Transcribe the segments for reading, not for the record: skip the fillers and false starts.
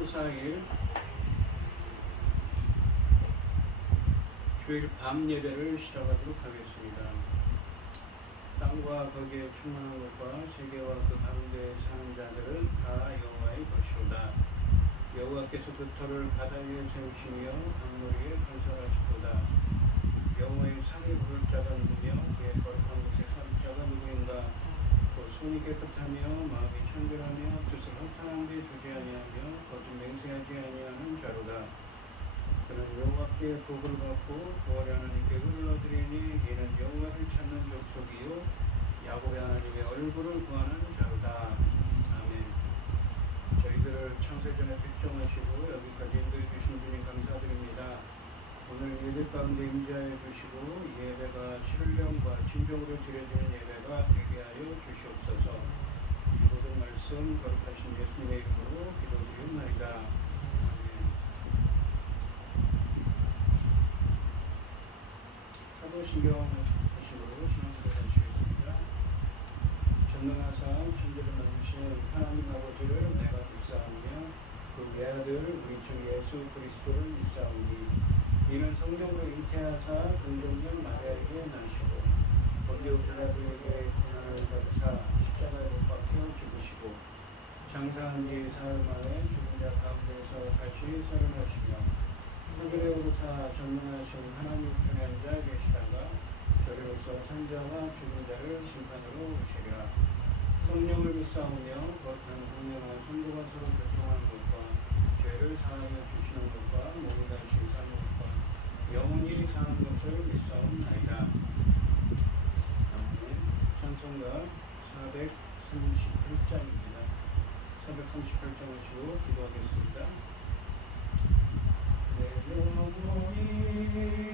8월 4일 주일 밤 예배를 시작하도록 하겠습니다. 땅과 거기에 충만한 것과 세계와 그 가운데 사는 자들은 다 여호와의 것이로다. 여호와께서 그 터를 바다 위에 세우시며 강물 위에 건설하시도다. 여호와의 산에 부를 자가 누구며 그의 거룩한 곳에 설 자가 누구인가? 또 손이 깨끗하며 마음이 청결하며 뜻을 허탄한 데 두지 아니하며 거짓 맹세하지 아니하는 자로다. 그는 여호와께 복을 받고 부활의 하나님께 은을 얻으리니 이는 여호와를 찾는 족속이요 야곱의 하나님의 얼굴을 구하는 자로다. 아멘. 저희들을 창세전에 택정하시고 여기까지 인도해 주신 주님 감사드립니다. 오늘 예배 가운데 임재하여 주시고 이 예배가 신령과 진정으로 드려지는 예배가 되게 하여 주시옵소서. 이 모든 말씀 거룩하신 예수님의 이름으로 기도드리옵나이다. 아멘. 사도신경 하시고 신앙생활 하시겠습니다. 전능하사 천지를 만드신 하나님 아버지를 내가 믿사오며 그 외아들 우리 주 예수 그리스도를 믿사오니 이는 성령으로 잉태하사 긍정령 마리아에게 나시고 본디오 빌라도에게 고난을 받으사 십자가에 못 박혀 죽으시고 장사한 뒤 사흘 만에 죽은 자 가운데서 다시 살아나시며 하늘에 오르사 전능하신 하나님 편에 앉아 계시다가 저리로서 산자와 죽은 자를 심판으로 오시리라. 성령을 믿사오며 거룩한 분명한 성도가 서로 교통하는 것과 죄를 사하여 주시는 것과 몸이 다시 사는 것과 영원히 사는 것을 믿사옵나이다. 아멘. 찬송가 438장입니다. 438장 하시고 기도하겠습니다. 내 영혼이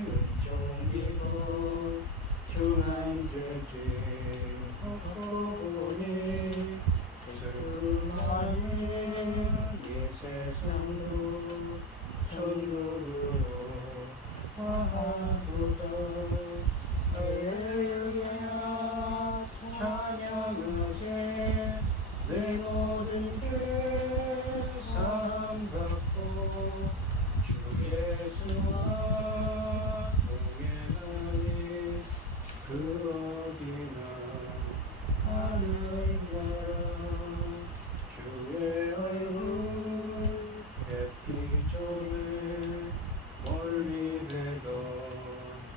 은총이고 중한 죄진 허보니 슬픔하는 이 세상도 천국으로 화하도다. 할렐루야 찬양하세. 내 모든 죄 사함받고 주 예수와 동행하니 그 어디나 하늘나라 주의 얼굴 햇빛 조에 멀리 배도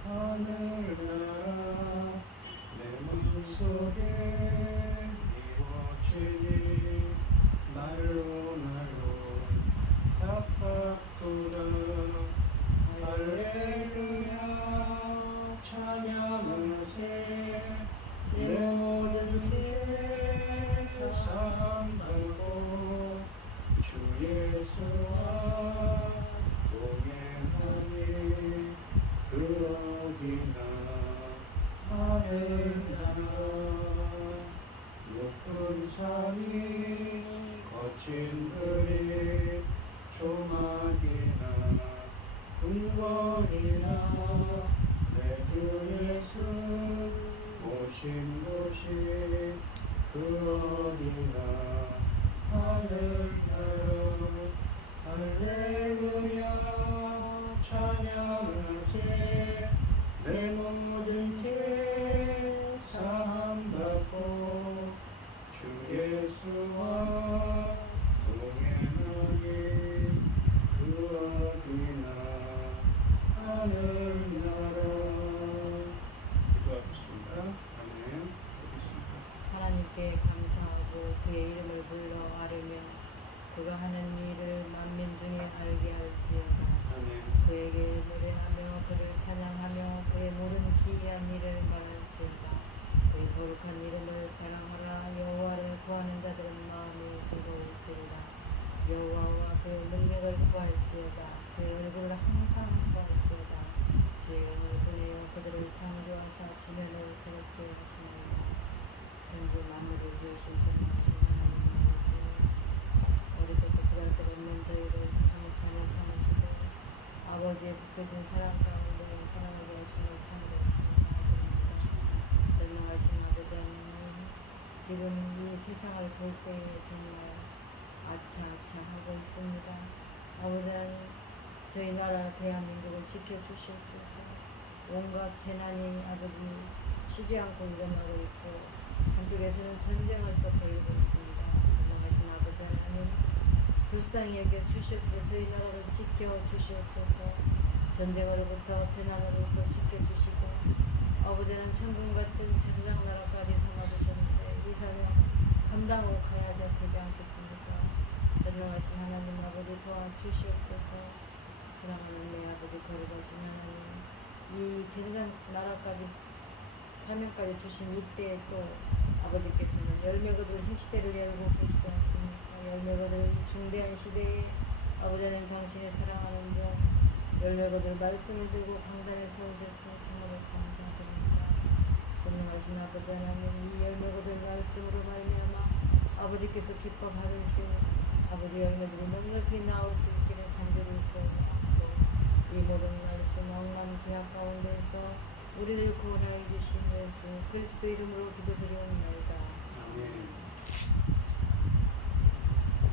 하늘나라 내 맘속에 이루어지니 날로 답답도다. 할렐루야 찬양하세. 내 모든 죄 사함받고 주 예수와 동행하니 그 어디나 하늘나라 높은 산이 거친 들이 조막이나 궁궐이나 내 주 예수 오신 곳이 그 어디나 하늘나라 할렐루야 찬양하세. 내 모든 죄 사함받고 주 예수와 동행하니 그 어디나 하늘나라. 기도하겠습니다. 아멘. 하나님께 감사하고 그의 이름을 불러 아뢰며 그가 하는 일을 만민 중에 알게 할지어다. 아멘. 그에게 노래하며 그를 찬양하며 그의 모든 기이한 일을 말할지어다. 그의 거룩한 이름을 자랑하라. 여호와를 구하는 자들은 마음이 즐거울지어다. 여호와와 그의 능력을 구할지어다. 그의 얼굴을 항상 구할지어다. 주의 영을 보내어 그들을 창조하사 지면을 새롭게 하시나이다. 전주 만물을 지으신 전능하신 하나님 아버지, 어리석고 구할 것 없는 저희를 참으찬에 삼으시고 아버지의 붙드신 사랑 가운데 살아가게 하심을 참으로 감사드립니다. 전능하신 아버지 하나님, 지금 이 세상을 볼 때에 정말 아차아차 기도하고 있습니다. 아버지 하나님, 저희 나라 대한민국을 지켜주시옵소서. 온갖 재난이 아버지 쉬지 않고 일어나고 있고 한쪽에서는 전쟁을 또 벌이고 있습니다. 전능하신 아버지 하나님, 불쌍히 여겨 주시옵소서. 저희 나라를 지켜 주시옵소서. 전쟁으로부터 재난으로부터 지켜주시고 아버지는 천국 같은 제사장 나라까지 삼아주셨는데 이 사명 감당으로 가야 잡히지 않겠습니까? 전능하신 하나님 아버지 도와주시옵소서. 사랑하는 내 아버지 거룩하신 하나님, 이 제사장 나라까지 사명까지 주신 이때에 또 아버지께서는 열매 거둘 새 시대를 열고 계시지 않습니까? 열매 거둘 중대한 시대에 아버지는 당신의 사랑하는 종 열매 거둘 말씀을 들고 강단에 서오셔서 정말로 감사드립니다. 전능하신 아버지 하나님, 이 열매 거둘 말씀으로 말미암아 아버지께서 기뻐 받으신 아버지 열매들이 넉넉히 나올 수 있기를 간절히 소원하고 이 모든 말씀 억만 죄악 가운데서 우리를 구원하여 주신 예수 그리스도 이름으로 기도드리옵나이다. 아멘.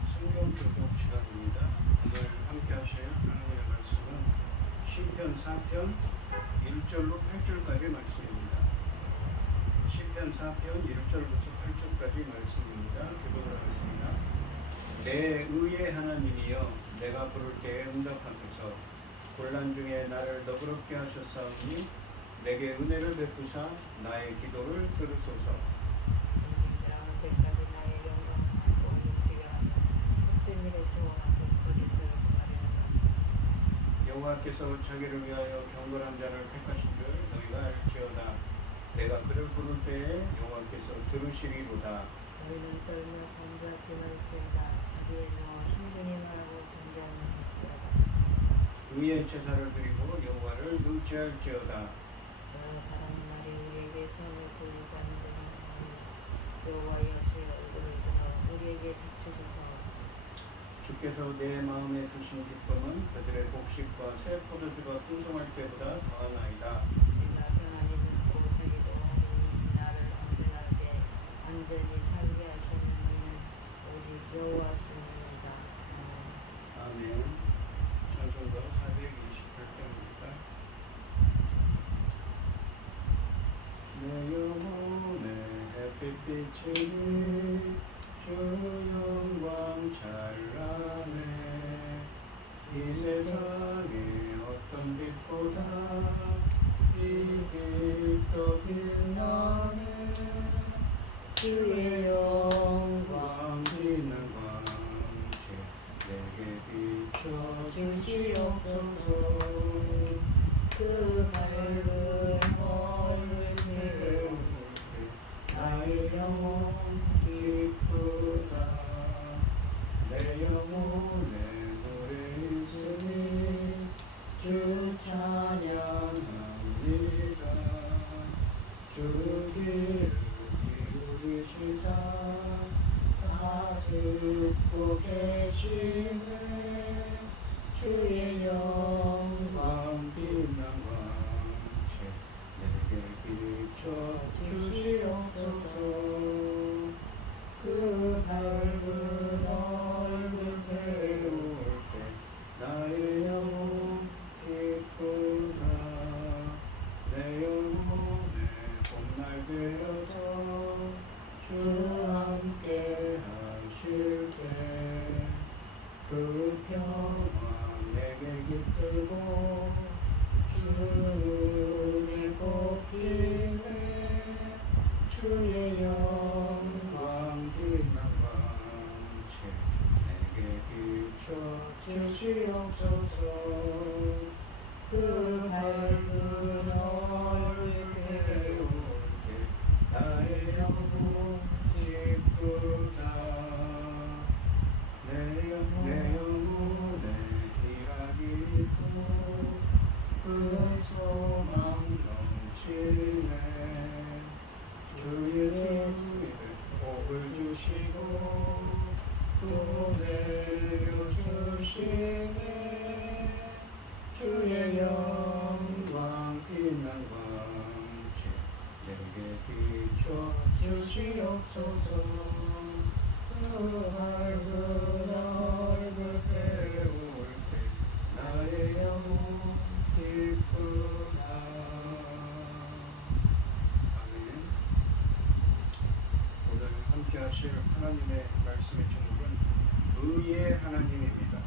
성경 교독 시간입니다. 오늘 함께 하실 하나님의 말씀은 시편 4편 1절로 8절까지 말씀입니다. 시편 4편 1절부터 8절까지 말씀입니다. 교독을 하겠습니다. 내 의의 하나님이여, 내가 부를 때에 응답하소서. 곤란 중에 나를 너그럽게 하셨사오니 내게 은혜를 베푸사 나의 기도를 들으소서. 인생들아 때까지 나의 영광하고 육기가 헛된 일에 조언하고 거기서 가려나. 여호와께서 자기를 위하여 경건한 자를 택하신 줄 너희가 알지어다. 내가 그를 부를 때에 여호와께서 들으시리로다. 너희는 떨며 범죄할지어다. 자기의 너 힘든이 말하고 정죄하는 할지어다. 의의 제사를 드리고 여호와를 의지할지어다. 너는 사랑의 말이 우리에게 선을 보이지 않는 여호와여, 주의 얼굴을 들어 우리에게 비추소서. 주께서 내 마음에 두신 기쁨은 그들의 곡식과 새 포도주가 풍성할 때보다 더하나이다. 내가 평안히 늙고 자기도 나를 언제나게 안전히 살게 하시는 이는 오직 여호와시니이다. 아멘. 찬송가 428장입니다. 내 영혼에 햇빛비치니 주 영광 찬란해. 이 세상에 어떤 빛보다 이 빛 더 빛나네. 주의 영광 빛난 광채 내게 비춰 주시옵소서. 그 밝은 얼굴 태울 때 나의 영혼 기쁘다. 내 영혼에 노래 있으니 주 찬양합니다. 주 귀를 기울이시사 다 듣고 계시네. 주의 영광 빛난 광채 내게 비춰 주시옵소서. 그 밝은 얼굴 태울 때 나의 영혼 기쁘다. 내 영혼에 봄날 되어서 주 함께 하실 때 그 평안 내게 깃들고 주 은혜 곱기네. 주의 영광 빛난 광채 내게 비춰 주시옵소서. 그 밝은 얼굴 태울 때 나의 영혼 기쁘다. 내 영혼에 희락이 있고 그 소망 넘치네. 주 예수님의 복을 주시고 또 내려주시네. 주의 영광 빛난 광채 내게 비춰 주시옵소서. 하나님의 말씀의 제목은 의의 하나님입니다.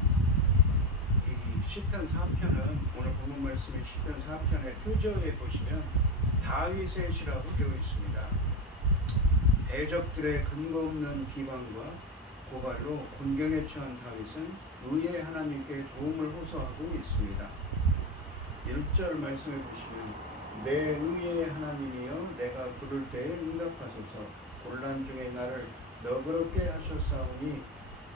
이 시편 4편은 오늘 본문 말씀의 시편 4편의 표저에 보시면 다윗의 시라고 되어 있습니다. 대적들의 근거 없는 비방과 고발로 곤경에 처한 다윗은 의의 하나님께 도움을 호소하고 있습니다. 1절 말씀에 보시면 내 의의 하나님이여 내가 부를 때에 응답하소서 곤란 중에 나를 너그럽게 하셨사오니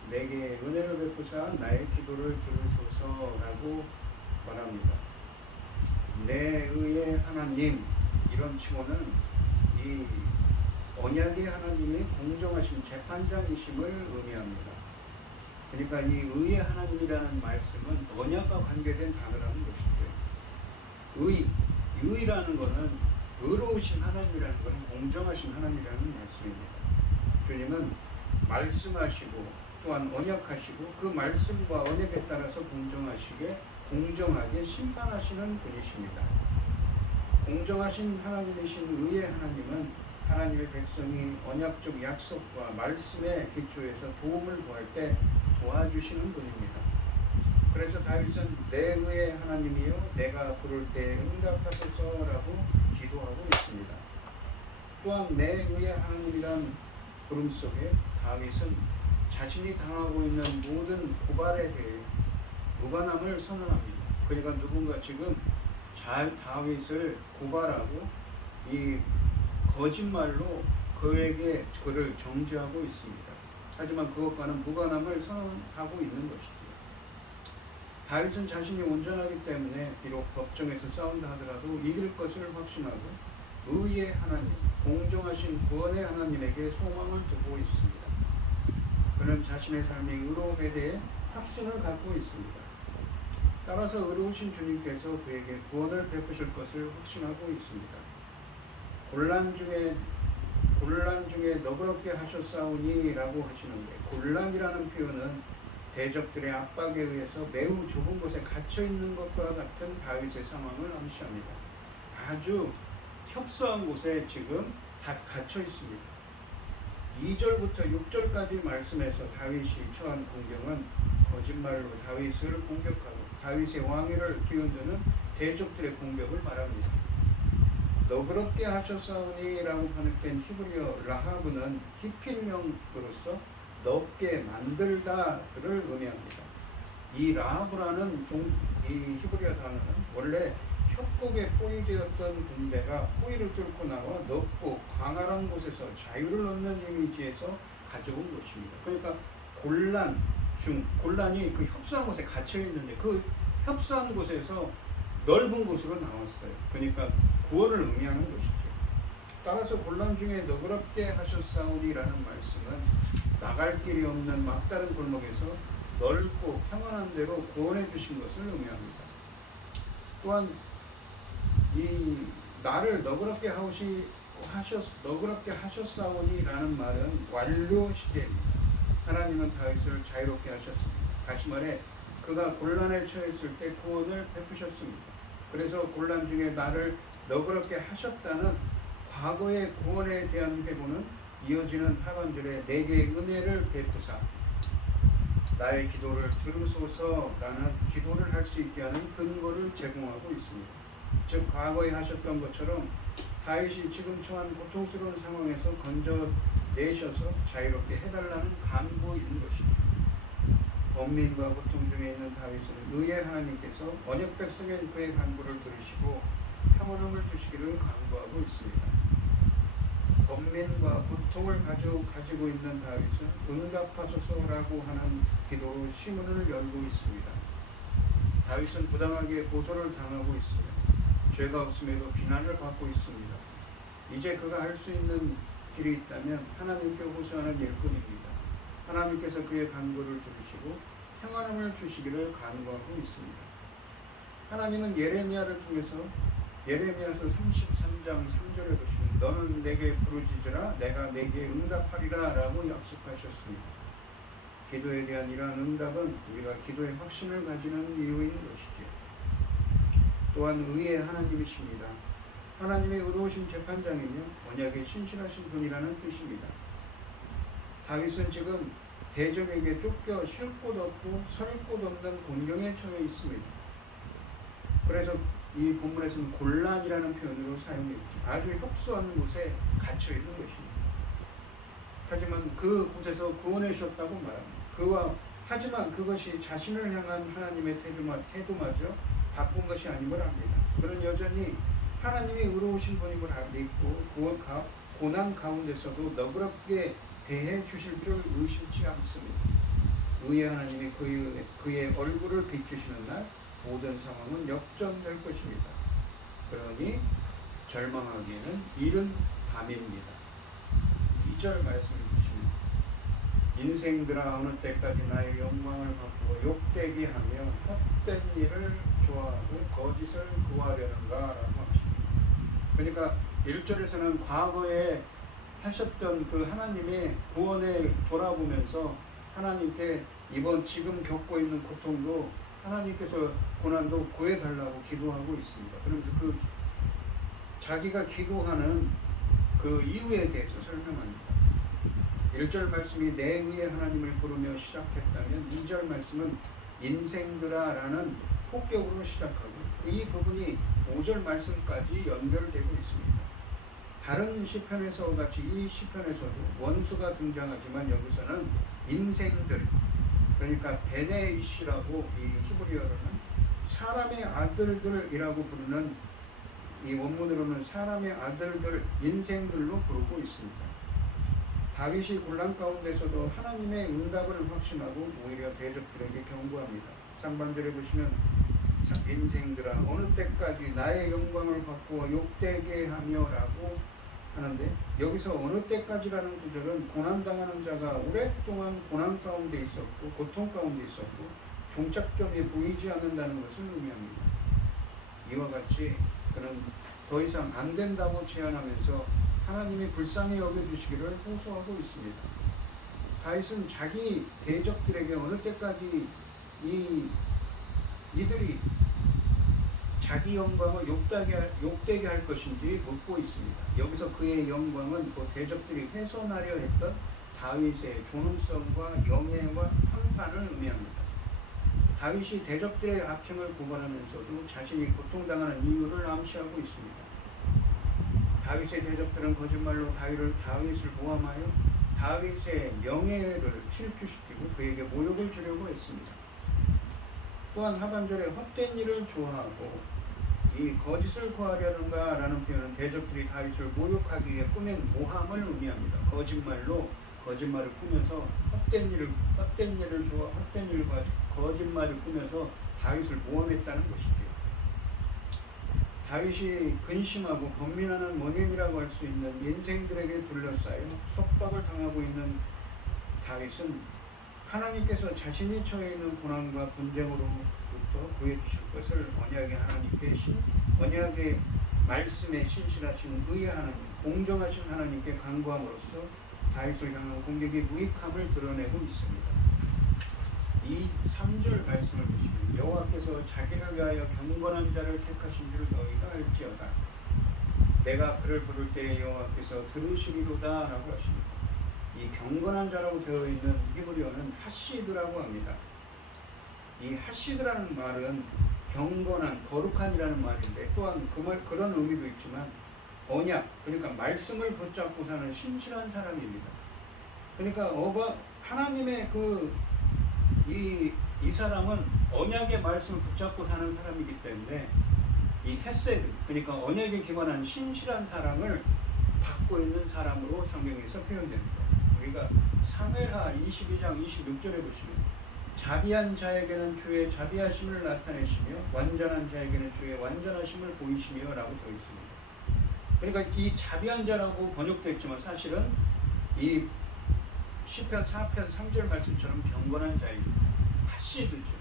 내게 은혜를 베푸사 나의 기도를 들으소서라고 말합니다. 내 의의 하나님 이런 칭호는 이 언약의 하나님의 공정하신 재판장이심을 의미합니다. 그러니까 이 의의 하나님이라는 말씀은 언약과 관계된 단어라는 것이죠. 의라는 것은 의로우신 하나님이라는 것은 공정하신 하나님이라는 말씀입니다. 주님은 말씀하시고 또한 언약하시고 그 말씀과 언약에 따라서 공정하게 심판하시는 분이십니다. 공정하신 하나님이신 의의 하나님은 하나님의 백성이 언약적 약속과 말씀의 기초에서 도움을 구할 때 도와주시는 분입니다. 그래서 다윗은 내 의의 하나님이여 내가 부를 때 응답하소서라고 기도하고 있습니다. 또한 내 의의 하나님이란 부름 속에 다윗은 자신이 당하고 있는 모든 고발에 대해 무관함을 선언합니다. 그러니까 누군가 지금 다윗을 고발하고 이 거짓말로 그를 정죄하고 있습니다. 하지만 그것과는 무관함을 선언하고 있는 것이죠. 다윗은 자신이 온전하기 때문에 비록 법정에서 싸운다 하더라도 이길 것을 확신하고 의의 하나님, 공정하신 구원의 하나님에게 소망을 두고 있습니다. 그는 자신의 삶이 의로움에 대해 확신을 갖고 있습니다. 따라서 의로우신 주님께서 그에게 구원을 베푸실 것을 확신하고 있습니다. 곤란 중에 너그럽게 하셨사오니라고 하시는데 곤란이라는 표현은 대적들의 압박에 의해서 매우 좁은 곳에 갇혀있는 것과 같은 다윗의 상황을 암시합니다. 아주 협소한 곳에 지금 다 갇혀 있습니다. 2절부터 6절까지 말씀에서 다윗이 처한 공경은 거짓말로 다윗을 공격하고 다윗의 왕위를 뒤흔드는 대적들의 공격을 말합니다. 너그럽게 하셨사오니라고 번역된 히브리어 라하브는 히필명으로서 넓게 만들다를 의미합니다. 이 라하브라는 이 히브리어 단어는 원래 협곡에 포위되었던 군대가 포위를 뚫고 나와 넓고 광활한 곳에서 자유를 얻는 이미지에서 가져온 것입니다. 그러니까 곤란이 그 협소한 곳에 갇혀 있는데 그 협소한 곳에서 넓은 곳으로 나왔어요. 그러니까 구원을 의미하는 것이죠. 따라서 곤란 중에 너그럽게 하셨사오니라는 말씀은 나갈 길이 없는 막다른 골목에서 넓고 평안한 데로 구원해 주신 것을 의미합니다. 또한 이 나를 너그럽게 하셨사오니라는 말은 완료 시대입니다. 하나님은 다윗을 자유롭게 하셨습니다. 다시 말해 그가 곤란에 처했을 때 구원을 베푸셨습니다. 그래서 곤란 중에 나를 너그럽게 하셨다는 과거의 구원에 대한 회고는 이어지는 하반절에 내게 은혜를 베푸사 나의 기도를 들으소서라는 기도를 할 수 있게 하는 근거를 제공하고 있습니다. 즉 과거에 하셨던 것처럼 다윗이 지금 처한 고통스러운 상황에서 건져내셔서 자유롭게 해달라는 간구인 것이죠. 범민과 고통 중에 있는 다윗은 의의 하나님께서 언약 백성인 그의 간구를 들으시고 평안함을 주시기를 간구하고 있습니다. 범민과 고통을 가지고 있는 다윗은 응답하소서라고 하는 기도로 시문을 열고 있습니다. 다윗은 부당하게 고소를 당하고 있으며 죄가 없음에도 비난을 받고 있습니다. 이제 그가 할 수 있는 길이 있다면 하나님께 호소하는 일뿐입니다. 하나님께서 그의 간구를 들으시고 평안함을 주시기를 간구하고 있습니다. 하나님은 예레미야를 통해서 예레미야서 33장 3절에 보시면 너는 내게 부르짖으라 내가 내게 응답하리라 라고 약속하셨습니다. 기도에 대한 이러한 응답은 우리가 기도에 확신을 가지는 이유인 것이죠. 또한 의의 하나님이십니다. 하나님의 의로우신 재판장이며 언약에 신실하신 분이라는 뜻입니다. 다윗은 지금 대적에게 쫓겨 쉴 곳 없고 설 곳 없는 곤경에 처해 있습니다. 그래서 이 본문에서는 곤란이라는 표현으로 사용했죠. 아주 협소한 곳에 갇혀 있는 것입니다. 하지만 그 곳에서 구원해 주셨다고 말합니다. 하지만 그것이 자신을 향한 하나님의 태도마저 바꾼 것이 아님을 압니다. 그는 여전히 하나님이 의로우신 분임을 믿고 고난 가운데서도 너그럽게 대해 주실 줄을 의심치 않습니다. 의의 하나님이 그의 얼굴을 비추시는 날 모든 상황은 역전될 것입니다. 그러니 절망하기에는 이른 밤입니다. 2절 말씀을 보시면 인생들아 어느 때까지 나의 영광을 바꾸고 욕되게 하며 헛된 일을 좋아하고 거짓을 구하려는가 라고 하십니다. 그러니까 1절에서는 과거에 하셨던 그 하나님의 구원에 돌아보면서 하나님께 지금 겪고 있는 고통도 하나님께서 고난도 구해달라고 기도하고 있습니다. 그러면서 자기가 기도하는 그 이유에 대해서 설명합니다. 1절 말씀이 내 의의 하나님을 부르며 시작했다면 2절 말씀은 인생들아 라는 폭격으로 시작하고 이 부분이 5절 말씀까지 연결되고 있습니다. 다른 시편에서 같이 이 시편에서도 원수가 등장하지만 여기서는 인생들, 그러니까 베네이시라고 이 히브리어로는 사람의 아들들이라고 부르는, 이 원문으로는 사람의 아들들, 인생들로 부르고 있습니다. 다윗이 곤란 가운데서도 하나님의 응답을 확신하고 오히려 대적들에게 경고합니다. 상반절에 보시면 인생들아 어느 때까지 나의 영광을 바꾸어 욕되게 하며 라고 하는데, 여기서 어느 때까지라는 구절은 고난당하는 자가 오랫동안 고난 가운데 있었고 고통 가운데 있었고 종착점이 보이지 않는다는 것을 의미합니다. 이와 같이 그는 더 이상 안 된다고 제안하면서 하나님이 불쌍히 여겨주시기를 호소하고 있습니다. 다윗은 자기 대적들에게 어느 때까지 이들이 자기 영광을 욕되게 할 것인지 묻고 있습니다. 여기서 그의 영광은 그 대적들이 훼손하려 했던 다윗의 존엄성과 영예와 평판을 의미합니다. 다윗이 대적들의 악행을 고발하면서도 자신이 고통당하는 이유를 암시하고 있습니다. 다윗의 대적들은 거짓말로 다윗을 모함하여 다윗의 명예를 실추시키고 그에게 모욕을 주려고 했습니다. 또한 하반절에 헛된 일을 좋아하고 이 거짓을 구하려는가 라는 표현은 대적들이 다윗을 모욕하기 위해 꾸민 모함을 의미합니다. 거짓말을 꾸며서 헛된 일을 거짓말을 꾸며서 다윗을 모함했다는 것이죠. 다윗이 근심하고 번민하는 원인이라고 할 수 있는 인생들에게 둘러싸여 속박을 당하고 있는 다윗은 하나님께서 자신이 처해 있는 고난과 분쟁으로부터 구해 주실 것을 언약의 말씀에 신실하신 의의 하나님, 공정하신 하나님께 간구함으로써 다윗을 향한 공격의 무익함을 드러내고 있습니다. 이 3절 말씀을 보시면 여호와께서 자기를 위하여 경건한 자를 택하신 줄 너희가 알지어다. 내가 그를 부를 때에 여호와께서 들으시리로다 라고 하십니다. 이 경건한 자라고 되어 있는 히브리어는 하시드라고 합니다. 이 하시드라는 말은 경건한, 거룩한이라는 말인데 또한 그런 의미도 있지만 언약, 그러니까 말씀을 붙잡고 사는 신실한 사람입니다. 그러니까 하나님의 이 사람은 언약의 말씀을 붙잡고 사는 사람이기 때문에 이 헤세드, 그러니까 언약에 기반한 신실한 사랑을 받고 있는 사람으로 성경에서 표현됩니다. 우리가 사무엘하 22장 26절에 보시면 자비한 자에게는 주의 자비하심을 나타내시며 완전한 자에게는 주의 완전하심을 보이시며 라고 되어 있습니다. 그러니까 이 자비한 자라고 번역되었지만 사실은 이 시편 4편 3절 말씀처럼 경건한 자입니다. 하시드죠.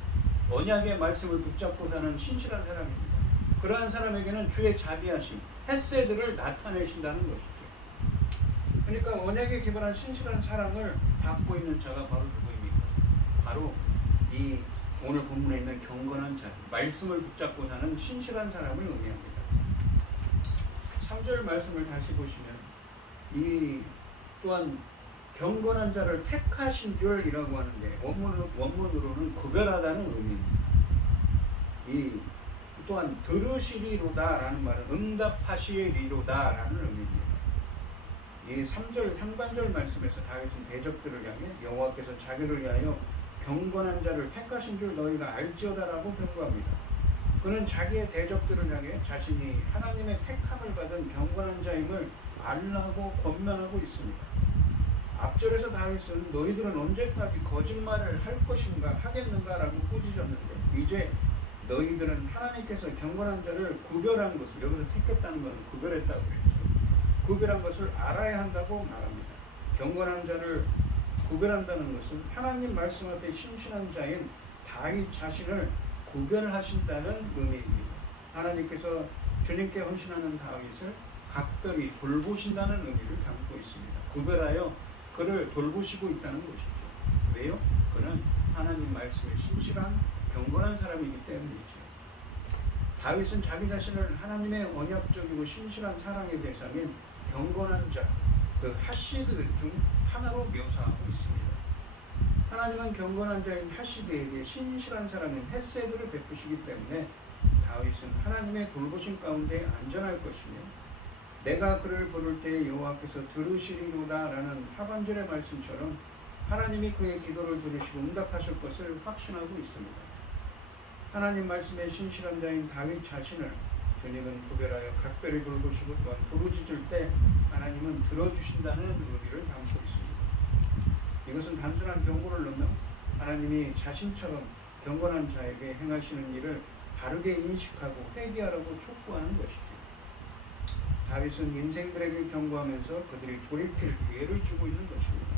언약의 말씀을 붙잡고 사는 신실한 사람입니다. 그러한 사람에게는 주의 자비하심, 헤세드를 나타내신다는 것이죠. 그러니까 언약에 기반한 신실한 사랑을 받고 있는 자가 바로 누구입니까? 바로 이 오늘 본문에 있는 경건한 자, 말씀을 붙잡고 사는 신실한 사람을 의미합니다. 3절 말씀을 다시 보시면 또한 경건한 자를 택하신 줄이라고 하는데 원문으로는 구별하다는 의미입니다. 이 또한 들으시리로다라는 말은 응답하시리로다라는 의미입니다. 이 3절 상반절 말씀에서 다윗은 대적들을 향해 여호와께서 자기를 위하여 경건한 자를 택하신 줄 너희가 알지어다라고 경고합니다. 그는 자기의 대적들을 향해 자신이 하나님의 택함을 받은 경건한 자임을 알라고 권면하고 있습니다. 앞절에서 다윗은 너희들은 언제까지 거짓말을 할 것인가 하겠는가 라고 꾸짖었는데 이제 너희들은 하나님께서 경건한 자를 구별한 것을, 여기서 택했다는 것은 구별했다고 했죠. 구별한 것을 알아야 한다고 말합니다. 경건한 자를 구별한다는 것은 하나님 말씀 앞에 신실한 자인 다윗 자신을 구별하신다는 의미입니다. 하나님께서 주님께 헌신하는 다윗을 각별히 돌보신다는 의미를 담고 있습니다. 구별하여 그를 돌보시고 있다는 것이죠. 왜요? 그는 하나님 말씀에 신실한 경건한 사람이기 때문이죠. 다윗은 자기 자신을 하나님의 언약적이고 신실한 사랑의 대상인 경건한 자, 그 하시드 중 하나로 묘사하고 있습니다. 하나님은 경건한 자인 하시드에게 신실한 사람인 헤세드를 베푸시기 때문에 다윗은 하나님의 돌보심 가운데 안전할 것이며 내가 그를 부를 때 여호와께서 들으시리로다 라는 하반절의 말씀처럼 하나님이 그의 기도를 들으시고 응답하실 것을 확신하고 있습니다. 하나님 말씀에 신실한 자인 다윗 자신을 주님은 구별하여 각별히 돌보시고 또한 부르짖을 때 하나님은 들어주신다는 의미를 담고 있습니다. 이것은 단순한 경고를 넘어 하나님이 자신처럼 경건한 자에게 행하시는 일을 바르게 인식하고 회개하라고 촉구하는 것이죠. 다윗은 인생들에게 경고하면서 그들이 돌이킬 기회를 주고 있는 것입니다.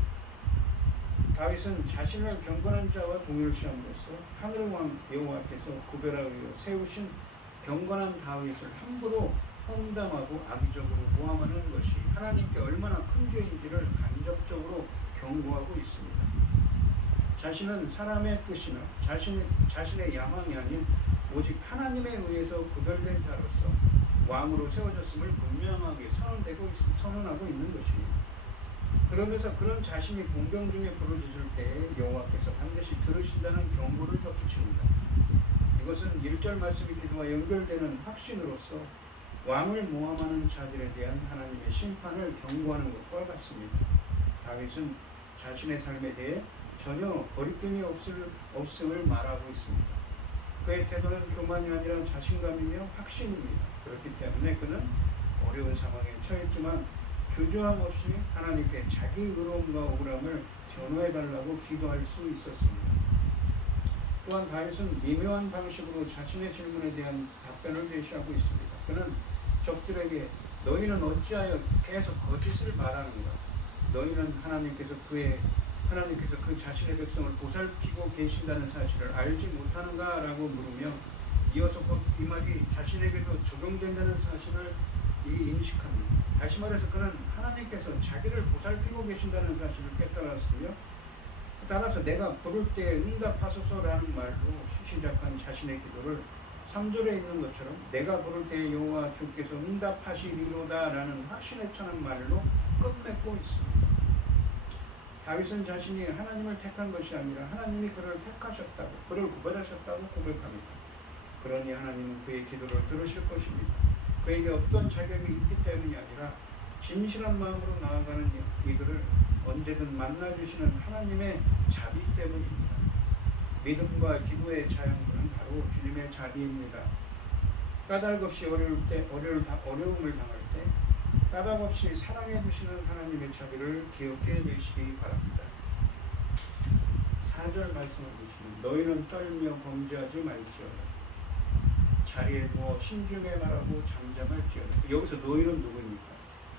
다윗은 자신을 경건한 자와 동일시함으로써 하늘왕 여호와께서 구별하여 세우신 경건한 다윗을 함부로 험담하고 악의적으로 모함하는 것이 하나님께 얼마나 큰 죄인지를 간접적으로 경고하고 있습니다. 자신은 사람의 뜻이나 자신의 야망이 아닌 오직 하나님에 의해서 구별된 자로서 왕으로 세워졌음을 분명하게 선언하고 있는 것입니다. 그러면서 그런 자신이 공경 중에 부르짖을 때에 여호와께서 반드시 들으신다는 경고를 덧붙입니다. 이것은 1절 말씀의 기도와 연결되는 확신으로서 왕을 모함하는 자들에 대한 하나님의 심판을 경고하는 것과 같습니다. 다윗은 자신의 삶에 대해 전혀 거리낌이 없음을 말하고 있습니다. 그의 태도는 교만이 아니라 자신감이며 확신입니다. 그렇기 때문에 그는 어려운 상황에 처했지만 주저함 없이 하나님께 자기 의로움과 억울함을 전호해달라고 기도할 수 있었습니다. 또한 다윗은 미묘한 방식으로 자신의 질문에 대한 답변을 제시하고 있습니다. 그는 적들에게 너희는 어찌하여 계속 거짓을 말하는가? 너희는 하나님께서 그 자신의 백성을 보살피고 계신다는 사실을 알지 못하는가? 라고 물으며 이어서 이 말이 자신에게도 적용된다는 사실을 인식합니다. 다시 말해서 그는 하나님께서 자기를 보살피고 계신다는 사실을 깨달았으며 따라서 내가 부를 때 응답하소서라는 말로 시작한 자신의 기도를 3절에 있는 것처럼 내가 부를 때 여호와 주께서 응답하시리로다 라는 확신에 차는 말로 끝맺고 있습니다. 다윗은 자신이 하나님을 택한 것이 아니라 하나님이 그를 택하셨다고, 그를 구별하셨다고 고백합니다. 그러니 하나님은 그의 기도를 들으실 것입니다. 그에게 어떤 자격이 있기 때문이 아니라 진실한 마음으로 나아가는 이들을 언제든 만나주시는 하나님의 자비 때문입니다. 믿음과 기도의 자양분은 바로 주님의 자비입니다. 까닭없이 어려움을 당할 때 까닭없이 사랑해 주시는 하나님의 자비를 기억해 내시기 바랍니다. 4절 말씀을 보시면 너희는 떨며 범죄하지 말지어다. 자리에 누워 신중에 말하고 잠잠할지어다. 여기서 너희는 누구입니까?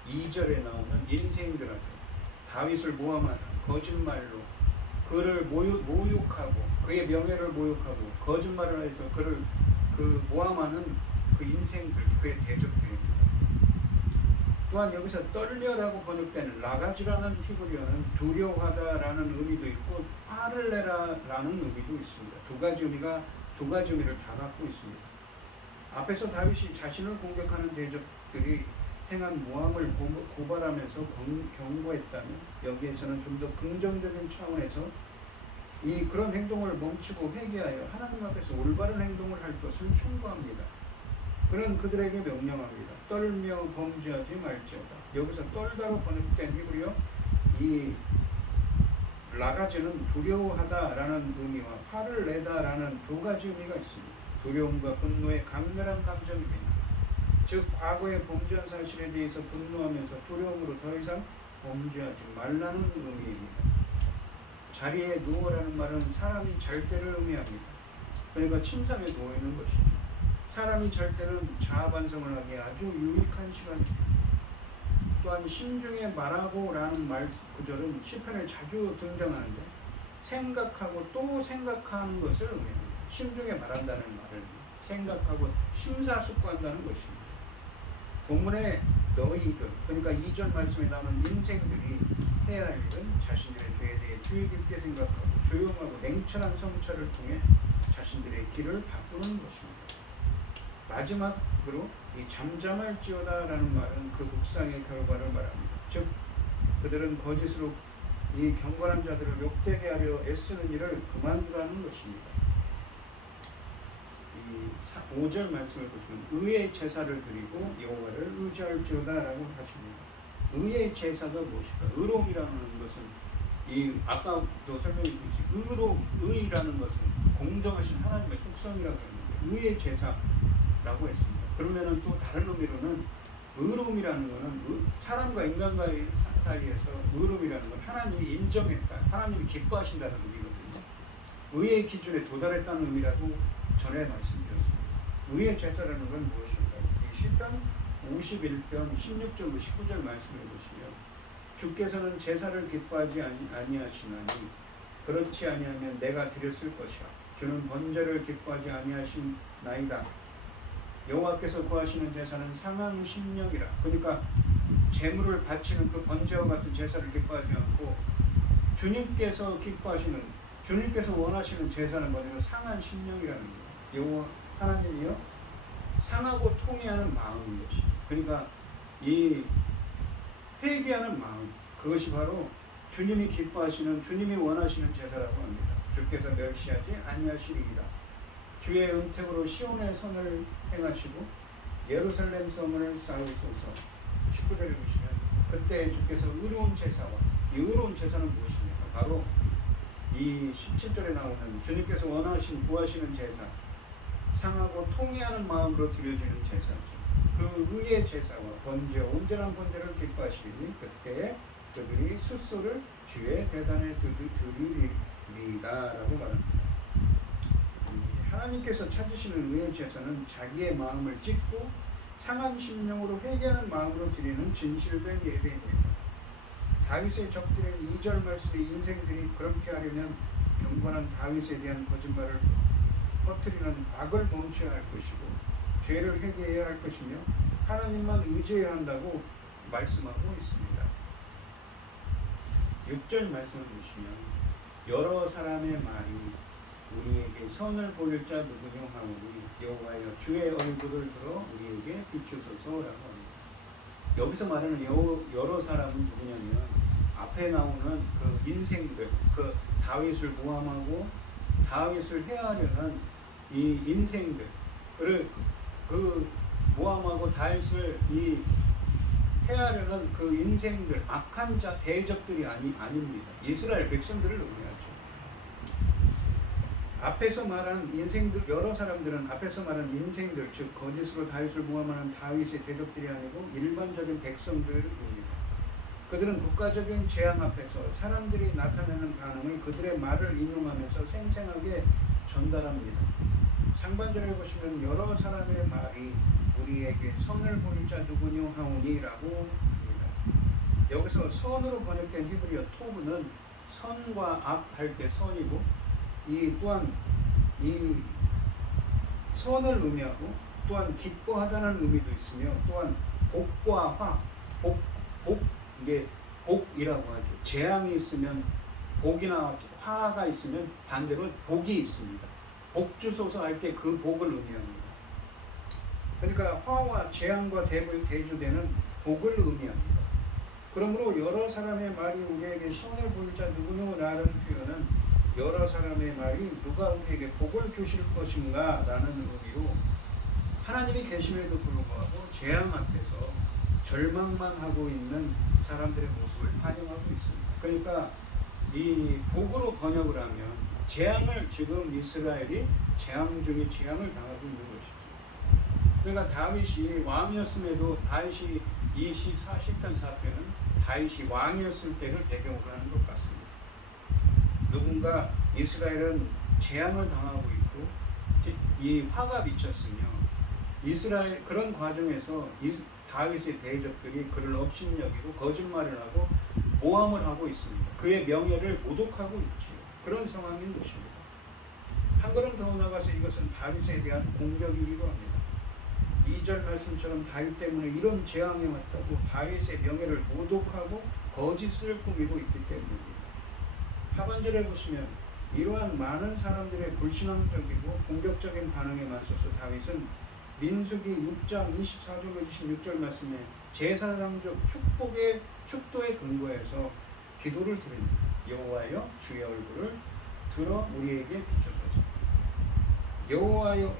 2절에 나오는 인생들한테 다윗을 모함하는 거짓말로 그를 모욕하고 그의 명예를 모욕하고 거짓말을 해서 그를 모함하는 그 인생들, 그의 대적들입니다. 또한 여기서 떨려라고 번역되는 라가지라는 히브리어는 두려워하다라는 의미도 있고 화를 내라라는 의미도 있습니다. 두 가지 의미를 다 갖고 있습니다. 앞에서 다윗이 자신을 공격하는 대적들이 행한 모함을 고발하면서 경고했다면 여기에서는 좀 더 긍정적인 차원에서 이 그런 행동을 멈추고 회개하여 하나님 앞에서 올바른 행동을 할 것을 충고합니다. 그는 그들에게 명령합니다. 떨며 범죄하지 말지어다. 여기서 떨다로 번역된 히브리어 이 라가즈는 두려워하다라는 의미와 화를 내다라는 두 가지 의미가 있습니다. 두려움과 분노의 강렬한 감정입니다. 즉 과거의 범죄한 사실에 대해서 분노하면서 두려움으로 더 이상 범죄하지 말라는 의미입니다. 자리에 누워라는 말은 사람이 잘 때를 의미합니다. 그러니까 침상에 누워있는 것이죠. 사람이 잘 때는 자아반성을 하기에 아주 유익한 시간입니다. 또한 신중에 말하고 라는 말 구절은 시편에 자주 등장하는데 생각하고 또 생각하는 것을 의미합니다. 신중에 말한다는 말을 생각하고 심사숙고한다는 것입니다. 본문에 너희들, 그러니까 2절 말씀에 나오는 인생들이 해야 할 일은 자신들의 죄에 대해 주의 깊게 생각하고 조용하고 냉철한 성찰을 통해 자신들의 길을 바꾸는 것입니다. 마지막으로 이 잠잠할지어다라는 말은 그 묵상의 결과를 말합니다. 즉 그들은 거짓으로 이 경건한 자들을 욕되게 하려 애쓰는 일을 그만두라는 것입니다. 이 5절 말씀을 보시면 의의 제사를 드리고 여호와를 의지할지어다라고 하십니다. 의의 제사가 무엇일까? 의로움이라는 것은 이 아까도 설명해 주신 의라는 것은 공정하신 하나님의 속성이라고 했는데 의의 제사라고 했습니다. 그러면은 또 다른 의미로는 의로움이라는 것은 사람과 인간과 사이에서 의로움이라는 건 하나님이 인정했다, 하나님이 기뻐하신다는 의미거든요. 의의 기준에 도달했다는 의미라고 전에 말씀드렸습니다. 의의 제사라는 건 무엇일까요? 이 시편 51편 16절로 19절 말씀을 보시면 주께서는 제사를 기뻐하지 아니하시나니 그렇지 아니하면 내가 드렸을 것이라. 주는 번제를 기뻐하지 아니하시나이다. 여호와께서 구하시는 제사는 상한 심령이라. 그러니까 제물을 바치는 그 번제와 같은 제사를 기뻐하지 않고 주님께서 기뻐하시는, 주님께서 원하시는 제사는 뭐냐면 상한 심령이라는 거예요. 여호와 하나님이요 상하고 통회하는 마음인 것이죠. 그러니까 이 회개하는 마음, 그것이 바로 주님이 기뻐하시는, 주님이 원하시는 제사라고 합니다. 주께서 멸시하지 아니하시리이다. 주의 은택으로 시온의 선을 행하시고 예루살렘 성을 쌓으소서. 19절에 보시면 그때 주께서 의로운 제사와, 이 의로운 제사는 무엇입니까? 바로 이 17절에 나오는 주님께서 원하시는, 구하시는 제사, 상하고 통회하는 마음으로 드려지는 제사죠. 그 의의 제사와 번제, 온전한 번제를 기뻐하시니 그때 그들이 숫소를 주의 대단에 드리리라라고 말합니다. 하나님께서 찾으시는 의의 제사는 자기의 마음을 찢고 상한 심령으로 회개하는 마음으로 드리는 진실된 예배입니다. 다윗의 적들인 2절 말씀의 인생들이 그렇게 하려면 경건한 다윗에 대한 거짓말을 퍼뜨리는 악을 멈춰야 할 것이고 죄를 회개해야 할 것이며 하나님만 의지해야 한다고 말씀하고 있습니다. 6절 말씀을 보시면 여러 사람의 말이 우리에게 선을 보일 자 누구냐 하오니 여호와여 주의 얼굴을 들어 우리에게 비추소서라고 합니다. 여기서 말하는 여러 사람은 누구냐면 앞에 나오는 그 인생들, 그 다윗을 모함하고 다윗을 해하려는 이 인생들, 그 모함하고 다윗을 이 해하려는 그 인생들, 악한 자, 대적들이 아닙니다. 이스라엘 백성들을 의미하죠. 앞에서 말한 인생들, 여러 사람들은 앞에서 말한 인생들, 즉 거짓으로 다윗을 모함하는 다윗의 대적들이 아니고 일반적인 백성들입니다. 그들은 국가적인 재앙 앞에서 사람들이 나타내는 반응을 그들의 말을 인용하면서 생생하게 전달합니다. 상반절에 보시면 여러 사람의 말이 우리에게 선을 보일 자 누구뇨 하오니라고 합니다. 여기서 선으로 번역된 히브리어 토브는 선과 악 할 때 선이고, 또한 이 선을 의미하고 또한 기뻐하다는 의미도 있으며 또한 복과 화, 이게 복이라고 하죠. 재앙이 있으면 복이나 화가 있으면 반대로 복이 있습니다. 복 주소서 할 때 그 복을 의미합니다. 그러니까 화와 재앙과 대조되는 복을 의미합니다. 그러므로 여러 사람의 말이 우리에게 선을 보일 자 누구누구라는 표현은 여러 사람의 말이 누가 우리에게 복을 주실 것인가 라는 의미로 하나님이 계심에도 불구하고 재앙 앞에서 절망만 하고 있는 사람들의 모습을 반영하고 있습니다. 그러니까 이 복으로 번역을 하면 재앙을 지금 이스라엘이 재앙 중에 재앙을 당하고 있는 것이죠. 그러니까 다윗이 왕이었음에도 다윗이 이 시 40편 4편은 다윗이 왕이었을 때를 배경으로 하는 것 같습니다. 누군가 이스라엘은 재앙을 당하고 있고 이 화가 미쳤으며 이스라엘 그런 과정에서 다윗의 대적들이 그를 업신여기고 거짓말을 하고 모함을 하고 있습니다. 그의 명예를 모독하고 있지요. 그런 상황인 것입니다. 한 걸음 더 나가서 이것은 다윗에 대한 공격이기도 합니다. 2절 말씀처럼 다윗 때문에 이런 재앙이 왔다고 다윗의 명예를 모독하고 거짓을 꾸미고 있기 때문입니다. 하반절에 보시면 이러한 많은 사람들의 불신앙적이고 공격적인 반응에 맞서서 다윗은 민수기 6장 24절로 26절 말씀에 제사장적 축도의 근거에서 기도를 드립니다. 여호와여 주의 얼굴을 들어 우리에게 비춰소서. 여호와여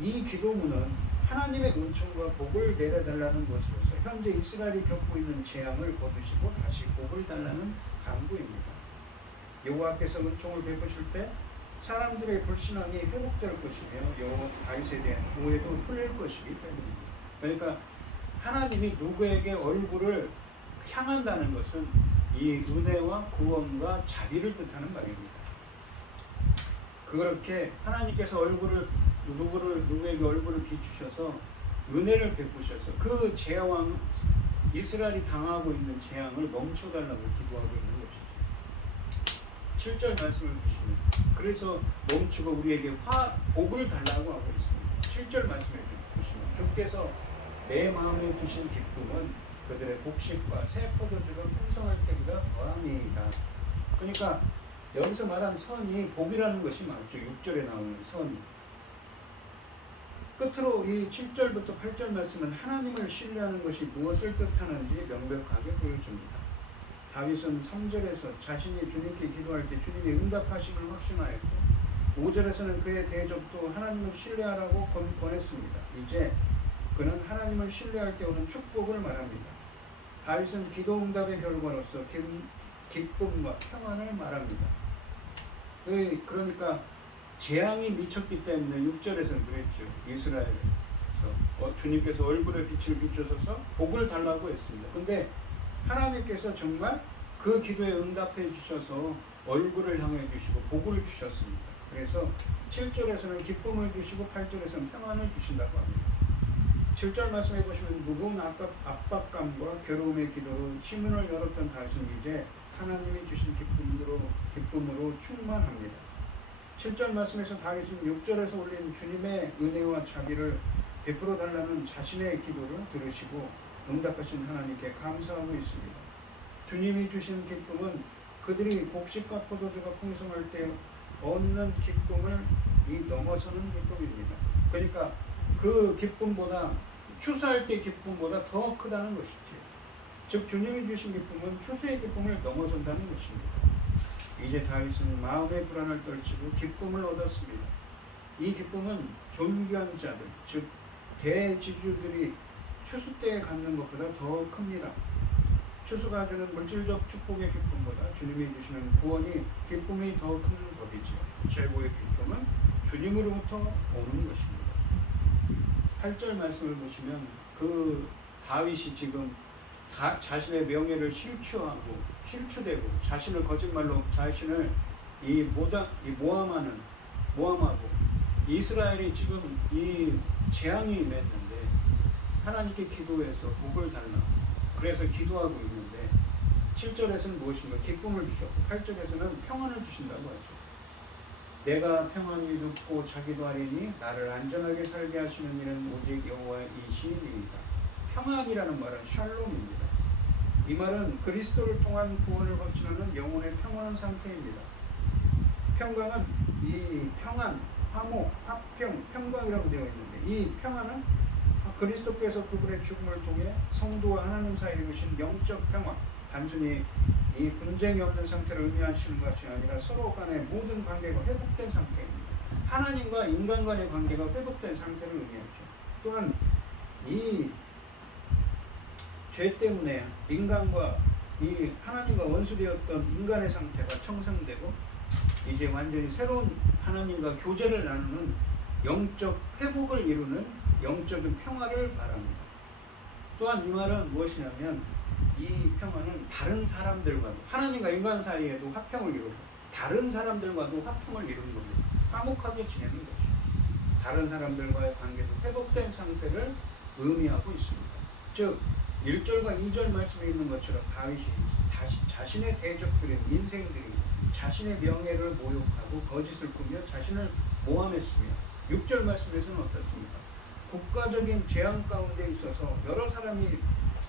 이 기도문은 하나님의 은총과 복을 내려달라는 것으로서 현재 이스라엘이 겪고 있는 재앙을 거두시고 다시 복을 달라는 간구입니다. 여호와께서 은총을 베푸실 때 사람들의 불신앙이 회복될 것이며 여호와 다윗에 대한 오해도 풀릴 것이기 때문입니다. 그러니까 하나님이 누구에게 얼굴을 향한다는 것은 이 은혜와 구원과 자비를 뜻하는 말입니다. 그렇게 하나님께서 누구에게 얼굴을 비추셔서 은혜를 베푸셔서 그 재앙 이스라엘이 당하고 있는 재앙을 멈춰달라고 기도하고 있는 것이죠. 7절 말씀을 보시면 그래서 멈추고 우리에게 복을 달라고 하고 있습니다. 7절 말씀을 보시면 주께서 내 마음에 두신 기쁨은 그들의 곡식과 새 포도주가 풍성할 때보다 더함이다. 그러니까 여기서 말한 선이 복이라는 것이 맞죠. 6절에 나오는 선이. 끝으로 이 7절부터 8절 말씀은 하나님을 신뢰하는 것이 무엇을 뜻하는지 명백하게 보여줍니다. 다윗은 3절에서 자신이 주님께 기도할 때 주님이 응답하심을 확신하였고 5절에서는 그의 대적도 하나님을 신뢰하라고 권했습니다. 이제 그는 하나님을 신뢰할 때 오는 축복을 말합니다. 다윗은 기도 응답의 결과로서 기쁨과 평안을 말합니다. 그러니까 재앙이 미쳤기 때문에 6절에서는 그랬죠. 이스라엘에서 주님께서 얼굴에 빛을 비추셔서 복을 달라고 했습니다. 근데 하나님께서 정말 그 기도에 응답해 주셔서 얼굴을 향해 주시고 복을 주셨습니다. 그래서 7절에서는 기쁨을 주시고 8절에서는 평안을 주신다고 합니다. 7절 말씀해 보시면 무거운 압박감과 괴로움의 기도로 시문을 열었던 다윗은 이제 하나님이 주신 기쁨으로 충만합니다. 7절 말씀에서 다윗은 6절에서 올린 주님의 은혜와 자비를 베풀어 달라는 자신의 기도를 들으시고 응답하신 하나님께 감사하고 있습니다. 주님이 주신 기쁨은 그들이 곡식과 포도주가 풍성할 때 얻는 기쁨을 넘어서는 기쁨입니다. 그러니까 그 기쁨보다 추수할 때 기쁨보다 더 크다는 것이지. 즉 주님이 주신 기쁨은 추수의 기쁨을 넘어선다는 것입니다. 이제 다윗은 마음의 불안을 떨치고 기쁨을 얻었습니다. 이 기쁨은 존귀한 자들, 즉 대지주들이 추수 때에 갖는 것보다 더 큽니다. 추수가 주는 물질적 축복의 기쁨보다 주님이 주시는 구원이 기쁨이 더 큰 법이지요. 최고의 기쁨은 주님으로부터 오는 것입니다. 8절 말씀을 보시면 그 다윗이 지금 자신의 명예를 실추되고 자신을 거짓말로 자신을 모함하고 이스라엘이 지금 이 재앙이 임했는데 하나님께 기도해서 복을 달라. 그래서 기도하고 있는데 7절에서는 무엇인가? 기쁨을 주셨고 8절에서는 평안을 주신다고 하죠. 내가 평안히 눕고 자기도 하리니 나를 안전하게 살게 하시는 이는 오직 여호와이시니이다. 평안이라는 말은 샬롬입니다. 이 말은 그리스도를 통한 구원을 확증하는 영혼의 평안한 상태입니다. 평강은 이 평안, 화목, 화평, 평강이라고 되어 있는데 이 평안은 그리스도께서 그분의 죽음을 통해 성도와 하나님 사이에 이루신 영적 평화, 단순히 이 분쟁이 없는 상태를 의미하시는 것이 아니라 서로 간의 모든 관계가 회복된 상태입니다. 하나님과 인간 간의 관계가 회복된 상태를 의미하죠. 또한 이 죄 때문에 인간과 이 하나님과 원수되었던 인간의 상태가 청산되고 이제 완전히 새로운 하나님과 교제를 나누는 영적 회복을 이루는 영적인 평화를 말합니다. 또한 이 말은 무엇이냐면 이 평화는 다른 사람들과도 하나님과 인간 사이에도 화평을 이루고 다른 사람들과도 화평을 이루는 겁니다. 화목하게 지내는 것이죠. 다른 사람들과의 관계도 회복된 상태를 의미하고 있습니다. 즉 1절과 2절 말씀에 있는 것처럼 다윗이 다시 자신의 대적들인 민생들이 자신의 명예를 모욕하고 거짓을 꾸며 자신을 모함했으며 6절 말씀에서는 어떻습니까? 국가적인 재앙 가운데 있어서 여러 사람이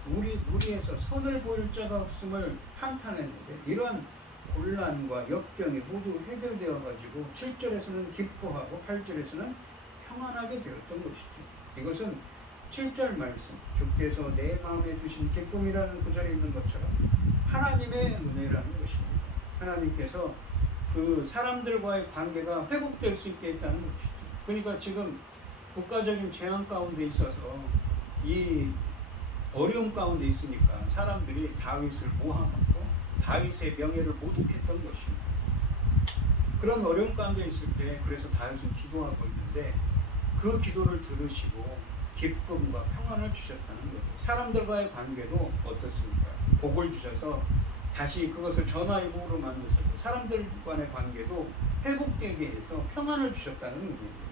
우리 무리에서 선을 보일 자가 없음을 한탄했는데 이러한 곤란과 역경이 모두 해결되어 가지고 7절에서는 기뻐하고 8절에서는 평안하게 되었던 것이죠. 이것은 7절 말씀, 주께서 내 마음에 두신 기쁨이라는 구절에 있는 것처럼 하나님의 은혜라는 것입니다. 하나님께서 그 사람들과의 관계가 회복될 수 있게 했다는 것이죠. 그러니까 지금 국가적인 재앙 가운데 있어서 이 어려움 가운데 있으니까 사람들이 다윗을 모함하고 다윗의 명예를 모독했던 것입니다. 그런 어려움 가운데 있을 때 그래서 다윗은 기도하고 있는데 그 기도를 들으시고 기쁨과 평안을 주셨다는 거예요. 사람들과의 관계도 어떻습니까? 복을 주셔서 다시 그것을 전화위복으로 만드셔서 사람들과의 관계도 회복되게 해서 평안을 주셨다는 의미입니다.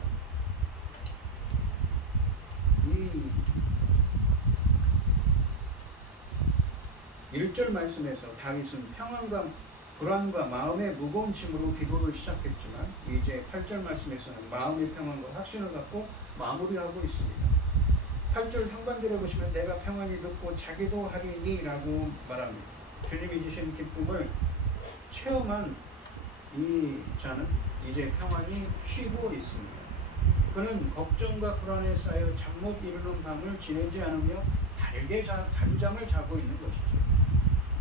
이 1절 말씀에서 다윗은 평안과 불안과 마음의 무거운 짐으로 기도를 시작했지만 이제 8절 말씀에서는 마음의 평안과 확신을 갖고 마무리하고 있습니다. 8절 상반절에 보시면 내가 평안히 듣고 자기도 하리니 라고 말합니다. 주님이 주신 기쁨을 체험한 이 자는 이제 평안히 쉬고 있습니다. 그는 걱정과 불안에 쌓여 잠 못 이루는 밤을 지내지 않으며 단잠을 자고 있는 것이죠.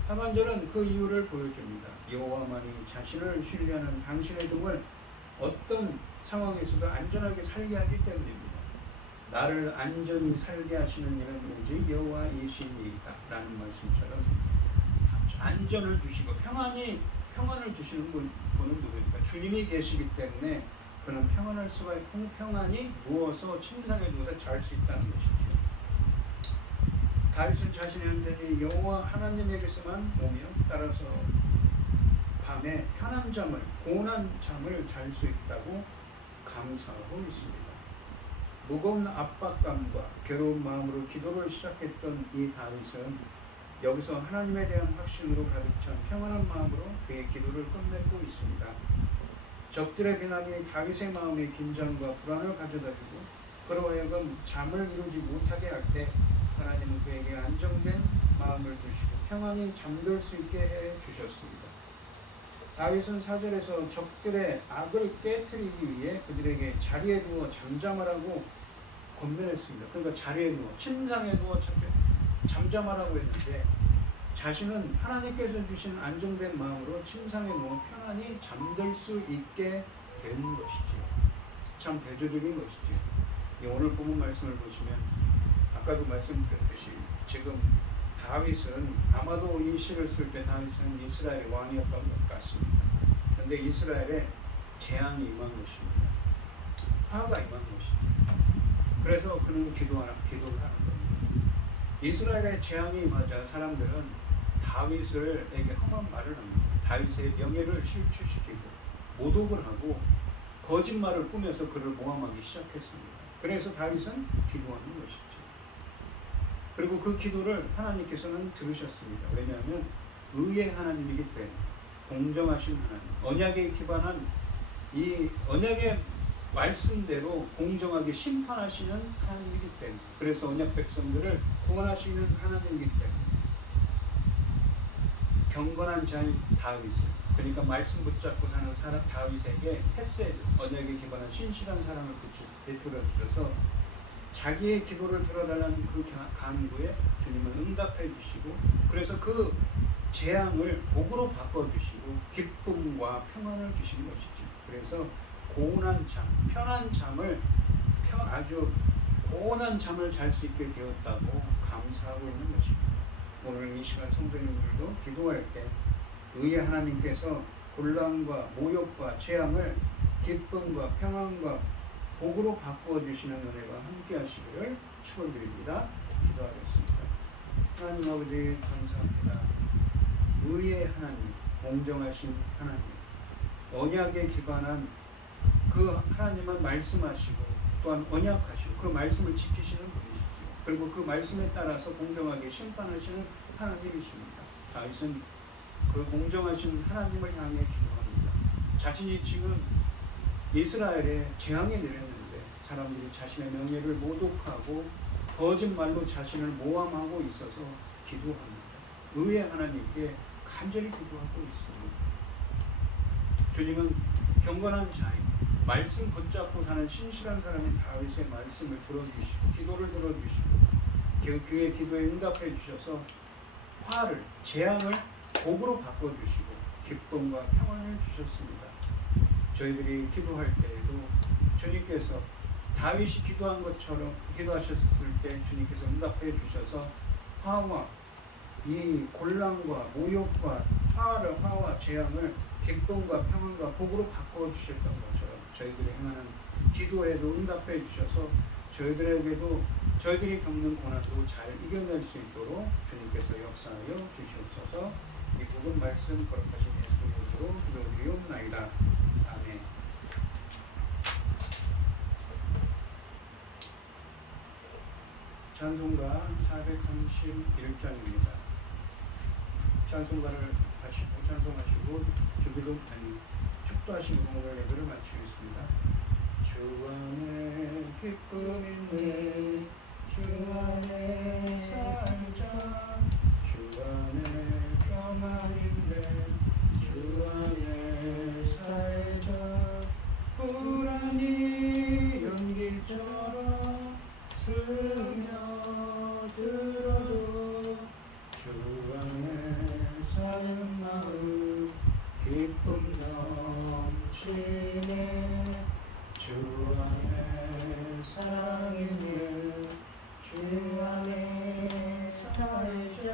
하반절은 그 이유를 보여줍니다. 여호와만이 자신을 신뢰하는 당신의 종을 어떤 상황에서도 안전하게 살게 하기 때문입니다. 나를 안전히 살게 하시는 이는 오직 여호와이시니이다 라는 말씀처럼 안전을 주시고 평안을 주시는 분은 누구입니까? 주님이 계시기 때문에 그는 평안할 수가 있고 평안히 누워서 침상에 누워서 잘 수 있다는 것이죠. 다윗은 자신의 안전이 여호와 하나님에게서만 오며 따라서 밤에 편한 잠을 고운한 잠을 잘 수 있다고 감사하고 있습니다. 무거운 압박감과 괴로운 마음으로 기도를 시작했던 이 다윗은 여기서 하나님에 대한 확신으로 가득 찬 평안한 마음으로 그의 기도를 끝맺고 있습니다. 적들의 비난이 다윗의 마음에 긴장과 불안을 가져다주고 그로 하여금 잠을 이루지 못하게 할 때 하나님은 그에게 안정된 마음을 주시고 평안히 잠들 수 있게 해 주셨습니다. 다윗은 4절에서 적들의 악을 깨트리기 위해 그들에게 자리에 누워 잠잠하라고 권면했습니다. 그러니까 자리에 누워 침상에 누워 잠잠하라고 했는데 자신은 하나님께서 주신 안정된 마음으로 침상에 누워 편안히 잠들 수 있게 된 것이지요. 참 대조적인 것이지요. 오늘 본문 말씀을 보시면 아까도 말씀드렸듯이 지금 다윗은 아마도 이 시를 쓸 때 다윗은 이스라엘의 왕이었던 것 같습니다. 그런데 이스라엘에 재앙이 임한 것입니다. 화가 임한 것이죠. 그래서 그는 기도를 하는 겁니다. 이스라엘의 재앙이 임하자 사람들은 다윗에게 험한 말을 합니다. 다윗의 명예를 실추시키고 모독을 하고 거짓말을 꾸며서 그를 모함하기 시작했습니다. 그래서 다윗은 기도하는 것이죠. 그리고 그 기도를 하나님께서는 들으셨습니다. 왜냐하면 의의 하나님이기 때문에 공정하신 하나님, 언약에 기반한 이 언약의 말씀대로 공정하게 심판하시는 하나님이기 때문에 그래서 언약 백성들을 구원하시는 하나님이기 때문에 경건한 자인 다윗을 그러니까 말씀 붙잡고 사는 사람 다윗에게 헤세드 언약에 기반한 신실한 사랑을 베풀어 주셔서 자기의 기도를 들어달라는 그 간구에 주님은 응답해 주시고, 그래서 그 재앙을 복으로 바꿔주시고 기쁨과 평안을 주신 것이죠. 그래서 고운한 잠, 편한 잠을 아주 고운한 잠을 잘 수 있게 되었다고 감사하고 있는 것입니다. 오늘 이 시간 성도님들도 기도할 때 의의 하나님께서 곤란과 모욕과 재앙을 기쁨과 평안과 복으로 바꾸어 주시는 은혜가 함께 하시기를 축원드립니다. 기도하겠습니다. 하나님 아버지 감사합니다. 의의 하나님, 공정하신 하나님, 언약에 기반한 그 하나님은 말씀하시고 또한 언약하시고 그 말씀을 지키시는 분이시죠. 그리고 그 말씀에 따라서 공정하게 심판하시는 하나님이십니다. 다윗은 그 공정하신 하나님을 향해 기도합니다. 자신이 지금 이스라엘에 재앙이 내렸는데 사람들이 자신의 명예를 모독하고 거짓말로 자신을 모함하고 있어서 기도합니다. 의의 하나님께 간절히 기도하고 있습니다. 주님은 경건한 자인, 말씀 붙잡고 사는 신실한 사람인 다윗의 말씀을 들어주시고 기도를 들어주시고 그의 기도에 응답해 주셔서 화를, 재앙을 복으로 바꿔주시고 기쁨과 평안을 주셨습니다. 저희들이 기도할 때에도 주님께서 다윗이 기도한 것처럼 기도하셨을 때 주님께서 응답해 주셔서 화와 이 곤란과 모욕과 화와 재앙을 기쁨과 평안과 복으로 바꿔 주셨던 것처럼 저희들이 행하는 기도에도 응답해 주셔서 저희들에게도 저희들이 겪는 고난도 잘 이겨낼 수 있도록 주님께서 역사하여 주시옵소서. 이 모든 말씀 거룩하신 예수 이름으로 기도드리옵나이다. 아멘. 찬송가 431장입니다. 찬송가를 하시고 찬송하시고 축도하시고 오늘 예배를 마치겠습니다. 주 안에 기쁨 있네, 주 안에 살자, 주 안에 평안 있네, 주 안에 살자. 불안이 연기처럼 스며들어도 주 안에 사는 마음 기쁨 넘치네. 주 안에 사랑 있네, 주 안에 살자,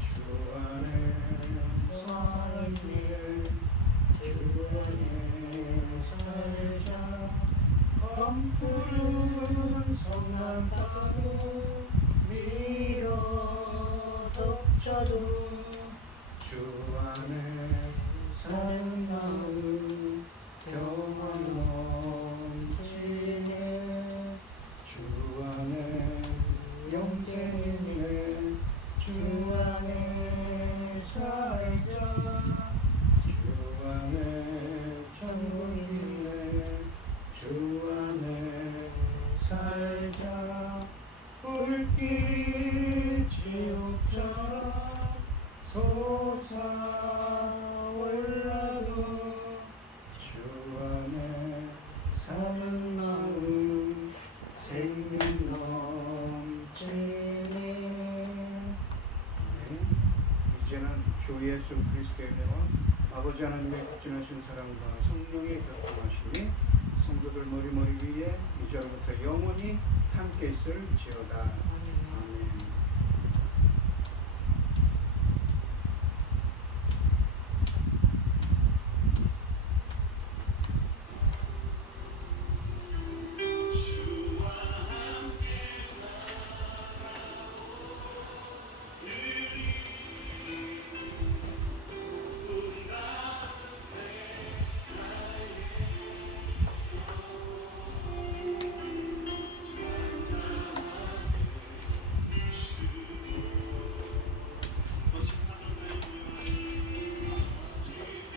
주 안에 사랑 있네, 주 안에 살자. 검푸른 성난파도 밀어 덮쳐도 주 안에 사는 마음 평안 넘치네. 주 안에 영생 있네, 주 안에 살자, 주 안에 천국 있네, 주 안에 살자. 불길이 지옥처럼 솟아올라도 주 안에 사는 마음 생명 넘치네. 이제는 주 예수 그리스도의 은혜와 아버지 하나님의 극진하신 사랑과 성령의 교통하심이 성도들 머리 위에 이제로부터 영원히 함께 있을지어다.